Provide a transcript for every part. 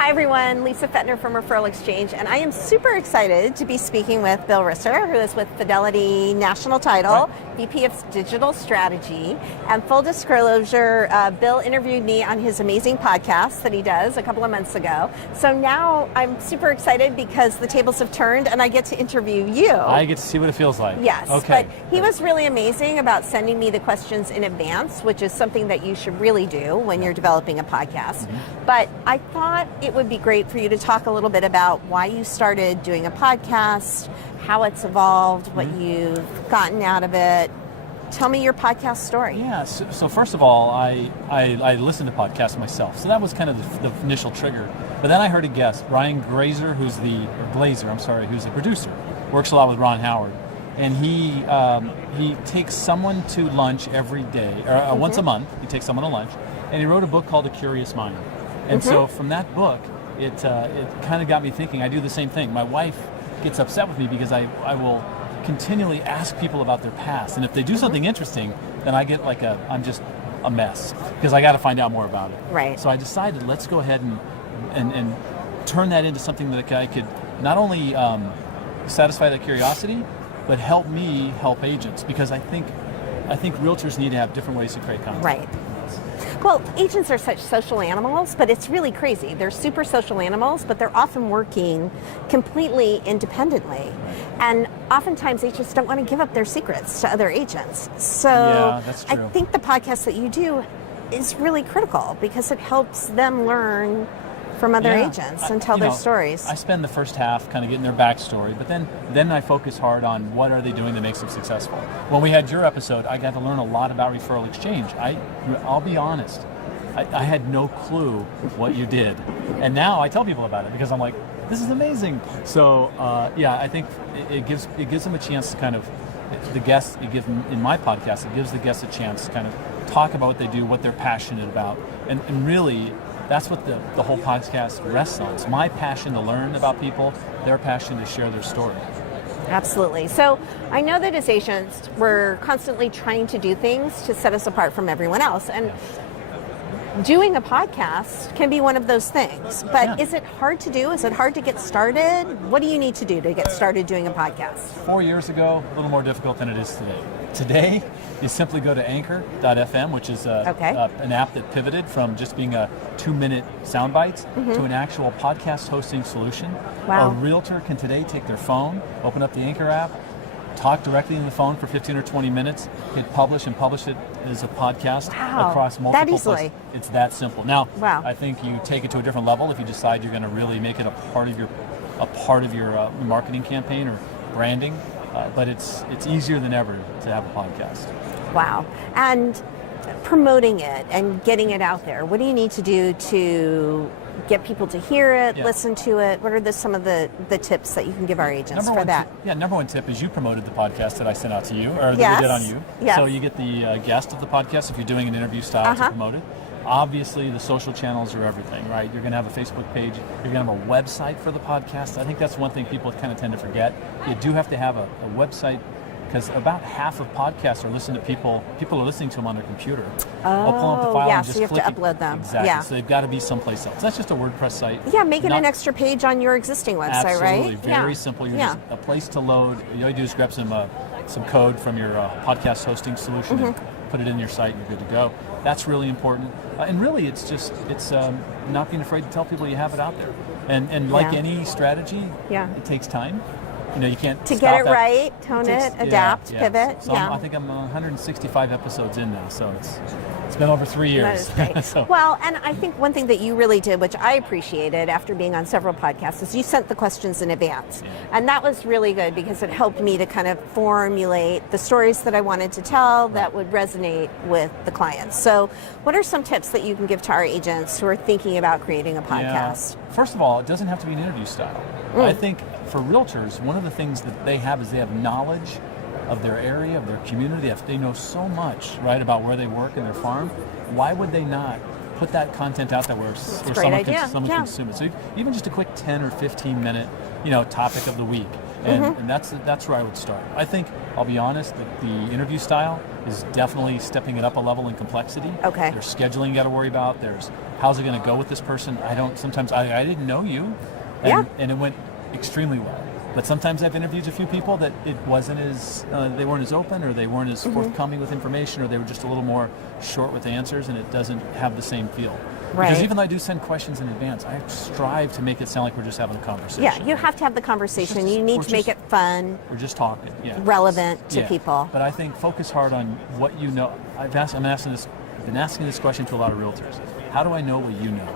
Hi everyone, Lisa Fettner from Referral Exchange, and I am super excited to be speaking with Bill Risser, who is with Fidelity National Title, VP of Digital Strategy. And full disclosure, Bill interviewed me on his amazing podcast that he does a couple of months ago. So now I'm super excited because the tables have turned and I get to interview you. I get to see what it feels like. Yes, okay. But he was really amazing about sending me the questions in advance, which is something that you should really do when you're developing a podcast. Mm-hmm. But I thought it would be great for you to talk a little bit about why you started doing a podcast, how it's evolved, what you've gotten out of it. Tell me your podcast story. Yeah, so first of all, I listen to podcasts myself, so that was kind of the initial trigger. But then I heard a guest, Ryan Glazer, who's the producer, works a lot with Ron Howard, and he takes someone to lunch every day, or once a month. He takes someone to lunch, and he wrote a book called A Curious Mind. And so from that book, it kind of got me thinking. I do the same thing. My wife gets upset with me because I will continually ask people about their past, and if they do something interesting, then I get like I'm just a mess because I got to find out more about it. Right. So I decided, let's go ahead and turn that into something that I could not only satisfy that curiosity, but help me help agents, because I think realtors need to have different ways to create content. Right. Well, agents are such social animals, but it's really crazy. They're super social animals, but they're often working completely independently. And oftentimes agents don't want to give up their secrets to other agents. So yeah, that's true. I think the podcast that you do is really critical because it helps them learn from other agents and tell their stories. I spend the first half kind of getting their backstory, but then I focus hard on what are they doing that makes them successful. When we had your episode, I got to learn a lot about Referral Exchange. I'll be honest, I had no clue what you did, and now I tell people about it because I'm like, this is amazing. So I think it gives them a chance to kind of, the guests, in my podcast, it gives the guests a chance to kind of talk about what they do, what they're passionate about, and really, that's what the whole podcast rests on. It's my passion to learn about people, their passion to share their story. Absolutely. So I know that as agents, we're constantly trying to do things to set us apart from everyone else. And doing a podcast can be one of those things. But is it hard to do? Is it hard to get started? What do you need to do to get started doing a podcast? 4 years ago, a little more difficult than it is today. Today, you simply go to anchor.fm, which is an app that pivoted from just being a 2-minute sound bites to an actual podcast hosting solution. Wow. A realtor can today take their phone, open up the Anchor app, talk directly on the phone for 15 or 20 minutes, hit publish, and publish it as a podcast across multiple places. It's that simple. Now, I think you take it to a different level if you decide you're going to really make it a part of your marketing campaign or branding. But it's easier than ever to have a podcast. Wow. And promoting it and getting it out there, what do you need to do to get people to hear it, listen to it? What are some of the tips that you can give our agents for that? Number one tip is you promoted the podcast that I sent out to you, or that we did on you. Yes. So you get the guest of the podcast if you're doing an interview style to promote it. Obviously, the social channels are everything, right? You're going to have a Facebook page. You're going to have a website for the podcast. I think that's one thing people kind of tend to forget. You do have to have a website, because about half of podcasts are listened to people are listening to them on their computer. They'll pull up the file and just so you have to upload them. Exactly. Yeah. So they've got to be someplace else. That's just a WordPress site. Yeah, make it an extra page on your existing website, right? Absolutely. Very simple. You're just a place to load. All you do is grab some code from your podcast hosting solution and put it in your site, and you're good to go. That's really important. And really, it's not being afraid to tell people you have it out there. And like any strategy, it takes time. You can't to get it right, tone it, adapt, pivot. So I think I'm 165 episodes in now, so it's been over 3 years. That is great. Well, and I think one thing that you really did, which I appreciated after being on several podcasts, is you sent the questions in advance. And that was really good because it helped me to kind of formulate the stories that I wanted to tell that would resonate with the clients. So what are some tips that you can give to our agents who are thinking about creating a podcast? First of all, it doesn't have to be an interview style. I think for realtors, one of the things that they have is they have knowledge of their area, of their community. They know so much, right, about where they work and their farm. Why would they not put that content out there where someone can consume it? So even just a quick 10 or 15 minute, topic of the week. And that's where I would start. I think, I'll be honest, that the interview style is definitely stepping it up a level in complexity. Okay. There's scheduling you got to worry about. There's how's it going to go with this person. Sometimes I didn't know you, and it went extremely well. But sometimes I've interviewed a few people that it wasn't as, they weren't as open, or they weren't as forthcoming with information, or they were just a little more short with answers, and it doesn't have the same feel. Right. Because even though I do send questions in advance, I strive to make it sound like we're just having a conversation. Yeah, you have to have the conversation. You need to make it fun. We're just talking. Yeah. Relevant to people. But I think focus hard on what you know. I've been asking this question to a lot of realtors. How do I know what you know?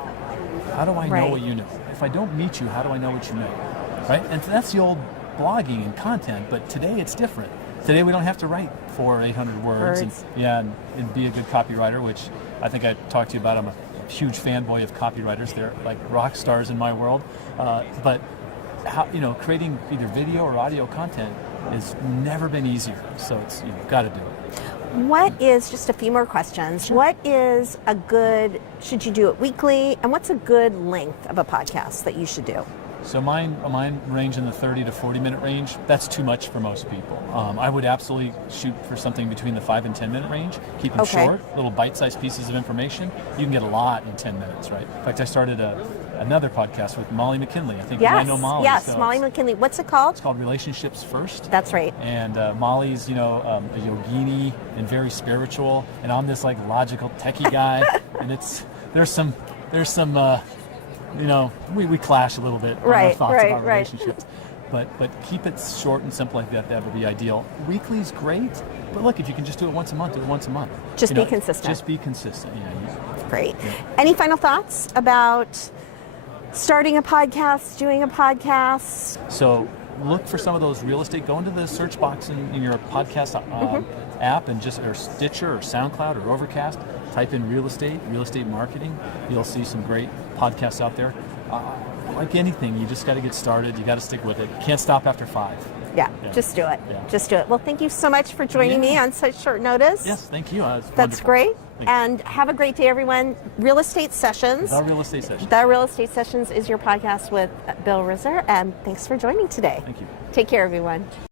How do I know what you know? If I don't meet you, how do I know what you know? Right? And that's the old blogging and content, but today it's different. Today we don't have to write 400 or 800 words. And be a good copywriter, which I think I talked to you about. I'm a huge fanboy of copywriters. They're like rock stars in my world. But creating either video or audio content has never been easier. So it's got to do it. What is, just a few more questions, what is a good, should you do it weekly, and what's a good length of a podcast that you should do? So mine range in the 30 to 40 minute range. That's too much for most people. I would absolutely shoot for something between the 5 and 10 minute range. Keep them short, little bite-sized pieces of information. You can get a lot in 10 minutes, right? In fact, I started another podcast with Molly McKinley. I think you might know Molly. Yes, Molly McKinley. What's it called? It's called Relationships First. That's right. And Molly's, a yogini and very spiritual, and I'm this like logical techie guy. And there's some. We clash a little bit on our thoughts about relationships. But keep it short and simple like that. That would be ideal. Weekly's great, but look, if you can just do it once a month, do it once a month. Just be consistent. Just be consistent. Great. Yeah. Any final thoughts about starting a podcast, doing a podcast? So look for some of those real estate. Go into the search box in your podcast app, and or Stitcher or SoundCloud or Overcast. Type in real estate marketing. You'll see some great podcasts out there. Like anything, you just got to get started. You got to stick with it. Can't stop after 5. Yeah, just do it. Yeah. Just do it. Well, thank you so much for joining me on such short notice. Yes, thank you. That's great. And have a great day, everyone. Real Estate Sessions. The Real Estate Sessions. The Real Estate Sessions is your podcast with Bill Risser, and thanks for joining today. Thank you. Take care, everyone.